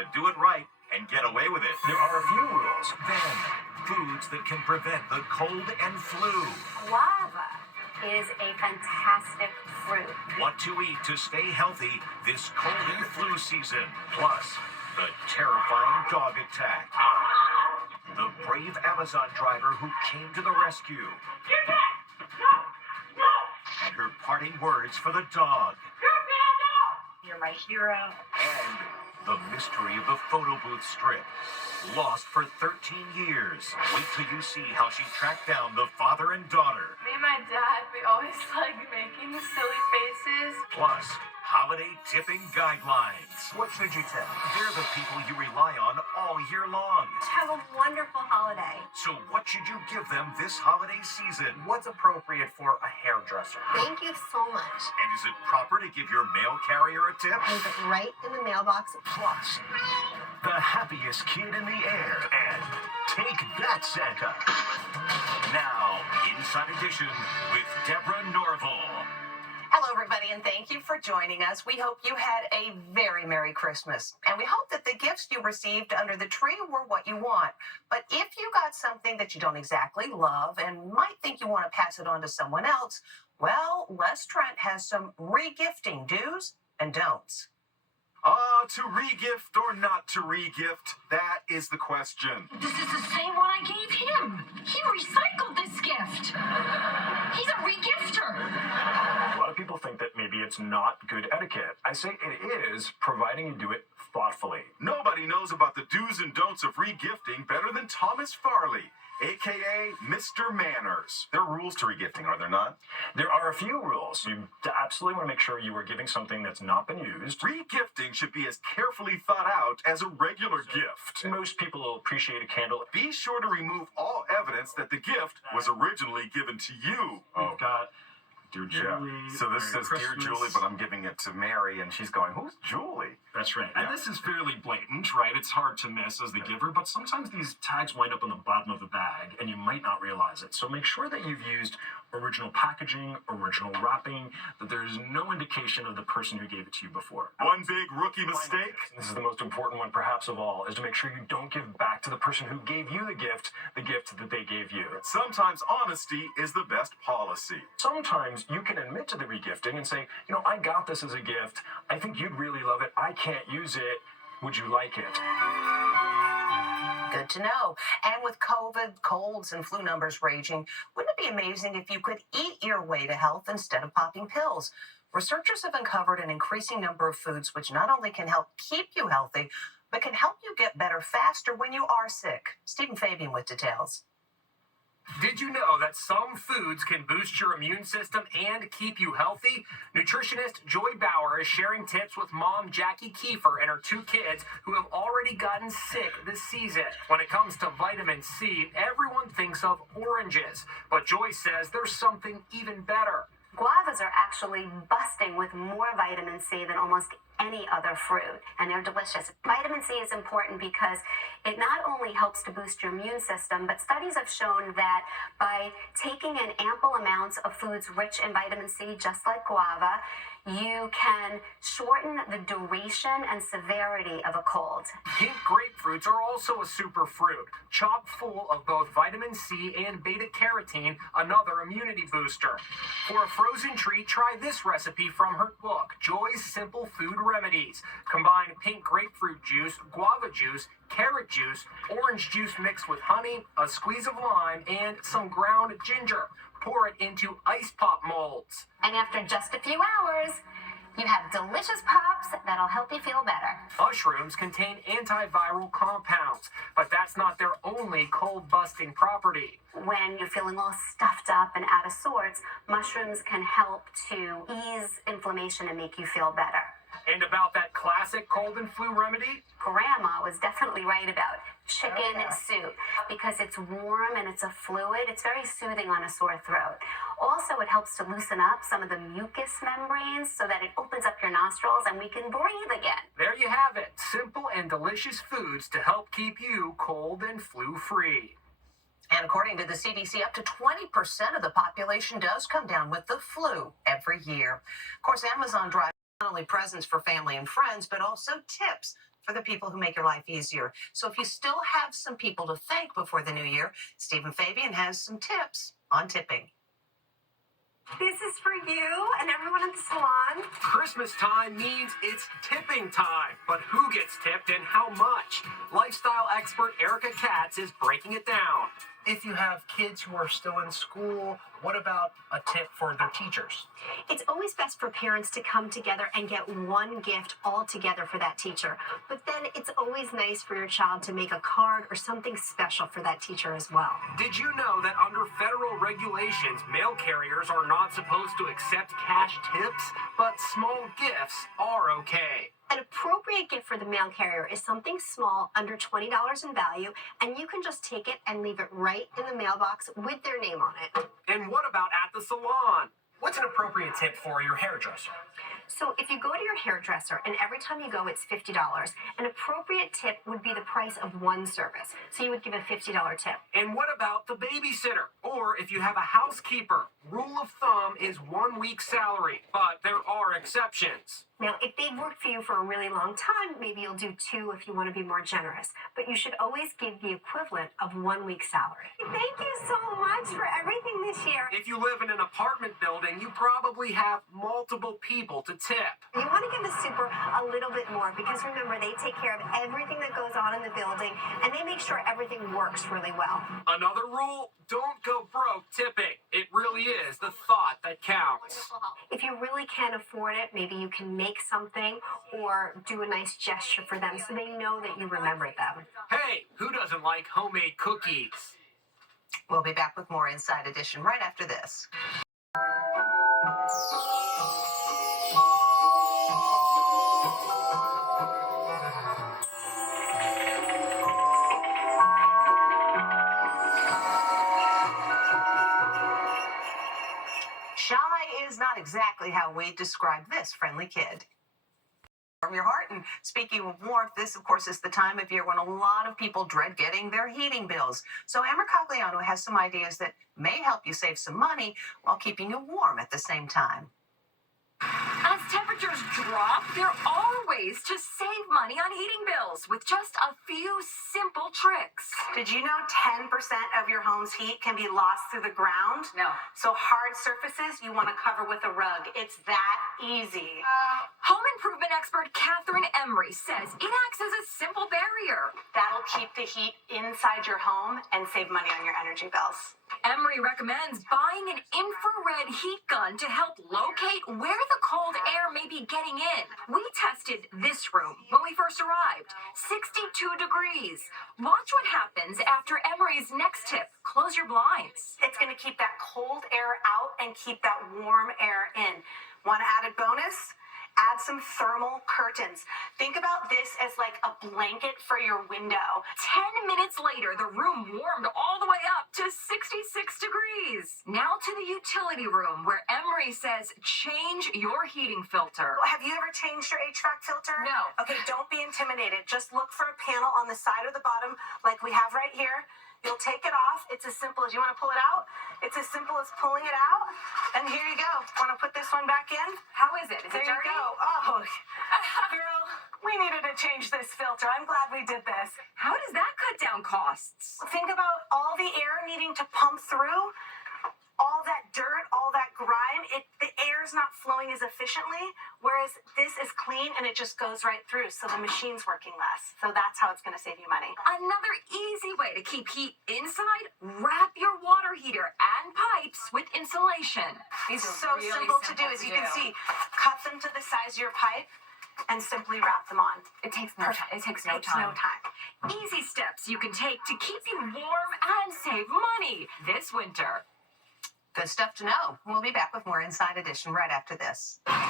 to do it right and get away with it. There are a few rules. Then, foods that can prevent the cold and flu. Guava is a fantastic fruit. What to eat to stay healthy this cold and flu season. Plus, the terrifying dog attack. The brave Amazon driver who came to the rescue. Get back! No! No! And her parting words for the dog. You're my hero. And the mystery of the photo booth strip. Lost for 13 years. Wait till you see how she tracked down the father and daughter. Me and my dad, we always like making the silly faces. Plus, holiday tipping guidelines. What should you tip? They're the people you rely on all year long. Have a wonderful holiday. So what should you give them this holiday season? What's appropriate for a hairdresser? Thank you so much. And is it proper to give your mail carrier a tip? Leave it right in the mailbox. Plus, the happiest kid in the air. And take that, Santa. Now, Inside Edition with Deborah Norville. Hello, everybody, and thank you for joining us. We hope you had a very Merry Christmas, and we hope that the gifts you received under the tree were what you want. But if you got something that you don't exactly love and might think you want to pass it on to someone else, well, Les Trent has some re-gifting do's and don'ts. To re-gift or not to re-gift, that is the question. This is the same one I gave him. He recycled this gift. He's a regifter. A lot of people think that maybe it's not good etiquette. I say it is, providing you do it thoughtfully. Nobody knows about the do's and don'ts of re-gifting better than Thomas Farley, a.k.a. Mr. Manners. There are rules to re-gifting, are there not? There are a few rules. You absolutely want to make sure you are giving something that's not been used. Re-gifting should be as carefully thought out as a regular gift. Most people will appreciate a candle. Be sure to remove all evidence that the gift was originally given to you. We've got Dear Julie. So this Merry says Dear Christmas. Julie, but I'm giving it to Mary, and she's going, who's Julie? That's right. Yeah. And this is fairly blatant, right? It's hard to miss as the giver, but sometimes these tags wind up on the bottom of the bag, and you might not realize it. So make sure that you've used original packaging, original wrapping, that there's no indication of the person who gave it to you before. One big rookie mistake. This is the most important one, perhaps of all, is to make sure you don't give back to the person who gave you the gift that they gave you. Sometimes honesty is the best policy. Sometimes you can admit to the regifting and say, I got this as a gift. I think you'd really love it. I can't use it. Would you like it? Good to know. And with COVID, colds, and flu numbers raging, wouldn't it be amazing if you could eat your way to health instead of popping pills? Researchers have uncovered an increasing number of foods which not only can help keep you healthy, but can help you get better faster when you are sick. Stephen Fabian with details. Did you know that some foods can boost your immune system and keep you healthy? Nutritionist Joy Bauer is sharing tips with mom Jackie Kiefer and her 2 kids who have already gotten sick this season. When it comes to vitamin C, everyone thinks of oranges, but Joy says there's something even better. Guavas are actually busting with more vitamin C than almost any other fruit, and they're delicious. Vitamin C is important because it not only helps to boost your immune system, but studies have shown that by taking in ample amounts of foods rich in vitamin C, just like guava, you can shorten the duration and severity of a cold. Pink grapefruits are also a superfruit, chock full of both vitamin C and beta-carotene, another immunity booster. For a frozen treat, try this recipe from her book, Joy's Simple Food Remedies. Combine pink grapefruit juice, guava juice, carrot juice, orange juice mixed with honey, a squeeze of lime, and some ground ginger. Pour it into ice pop molds. And after just a few hours, you have delicious pops that'll help you feel better. Mushrooms contain antiviral compounds, but that's not their only cold-busting property. When you're feeling all stuffed up and out of sorts, mushrooms can help to ease inflammation and make you feel better. And about that classic cold and flu remedy? Grandma was definitely right about chicken soup because it's warm and it's a fluid. It's very soothing on a sore throat. Also, it helps to loosen up some of the mucous membranes so that it opens up your nostrils and we can breathe again. There you have it. Simple and delicious foods to help keep you cold and flu-free. And according to the CDC, up to 20% of the population does come down with the flu every year. Of course, Amazon drives not only presents for family and friends, but also tips for the people who make your life easier. So if you still have some people to thank before the new year, Stephen Fabian has some tips on tipping. This is for you and everyone at the salon. Christmas time means it's tipping time. But who gets tipped and how much? Lifestyle expert Erica Katz is breaking it down. If you have kids who are still in school, what about a tip for their teachers? It's always best for parents to come together and get one gift all together for that teacher. But then it's always nice for your child to make a card or something special for that teacher as well. Did you know that under federal regulations, mail carriers are not supposed to accept cash tips, but small gifts are okay? An appropriate gift for the mail carrier is something small, under $20 in value, and you can just take it and leave it right in the mailbox with their name on it. And what about at the salon? What's an appropriate tip for your hairdresser? So if you go to your hairdresser and every time you go it's $50, an appropriate tip would be the price of one service. So you would give a $50 tip. And what about the babysitter? Or if you have a housekeeper? Rule of thumb is 1 week's salary, but there are exceptions. Now, if they've worked for you for a really long time, maybe you'll do 2 if you want to be more generous. But you should always give the equivalent of 1 week's salary. Thank you so much for everything this year. If you live in an apartment building, you probably have multiple people to tip. You want to give the super a little bit more because remember, they take care of everything that goes on in the building and they make sure everything works really well. Another rule, don't go broke tipping. It really is the thought that counts. If you really can't afford it, maybe you can make something or do a nice gesture for them so they know that you remembered them. Hey, who doesn't like homemade cookies? We'll be back with more Inside Edition right after this. Shy is not exactly how we describe this friendly kid. From your heart. And speaking of warmth, this, of course, is the time of year when a lot of people dread getting their heating bills. So Amber Cagliano has some ideas that may help you save some money while keeping you warm at the same time. As temperatures drop, there are ways to save money on heating bills with just a few simple tricks. Did you know 10% of your home's heat can be lost through the ground? No. So hard surfaces you want to cover with a rug. It's that easy. Home improvement expert Catherine Emery says it acts as a simple barrier. That'll keep the heat inside your home and save money on your energy bills. Emery recommends buying an infrared heat gun to help locate where the cold air may be getting in. We tested this room when we first arrived, 62 degrees. Watch what happens after Emery's next tip. Close your blinds. It's going to keep that cold air out and keep that warm air in. Want an added bonus? Add some thermal curtains. Think about this as like a blanket for your window. 10 minutes later, the room warmed all the way up to 66 degrees. Now to the utility room, where Emery says change your heating filter. Have you ever changed your HVAC filter? No. Okay, don't be intimidated. Just look for a panel on the side or the bottom like we have right here. You'll take it off. It's as simple as, you want to pull it out? It's as simple as pulling it out. And here you go. Want to put this one back in? How is it? Is There it you dirty? go. Oh, girl, we needed to change this filter. I'm glad we did this. How does that cut down costs? Think about all the air needing to pump through, all that dirt, all that grime. The air's not flowing as efficiently, whereas this is clean and it just goes right through, so the machine's working less. So that's how it's going to save you money. Another easy way to keep heat inside, wrap your water heater and pipes with insulation. It's so simple to do. As you can see, cut them to the size of your pipe and simply wrap them on. It takes no time. It takes no Takes time. no time. Easy steps you can take to keep you warm and save money this winter. Good stuff to know. We'll be back with more Inside Edition right after this.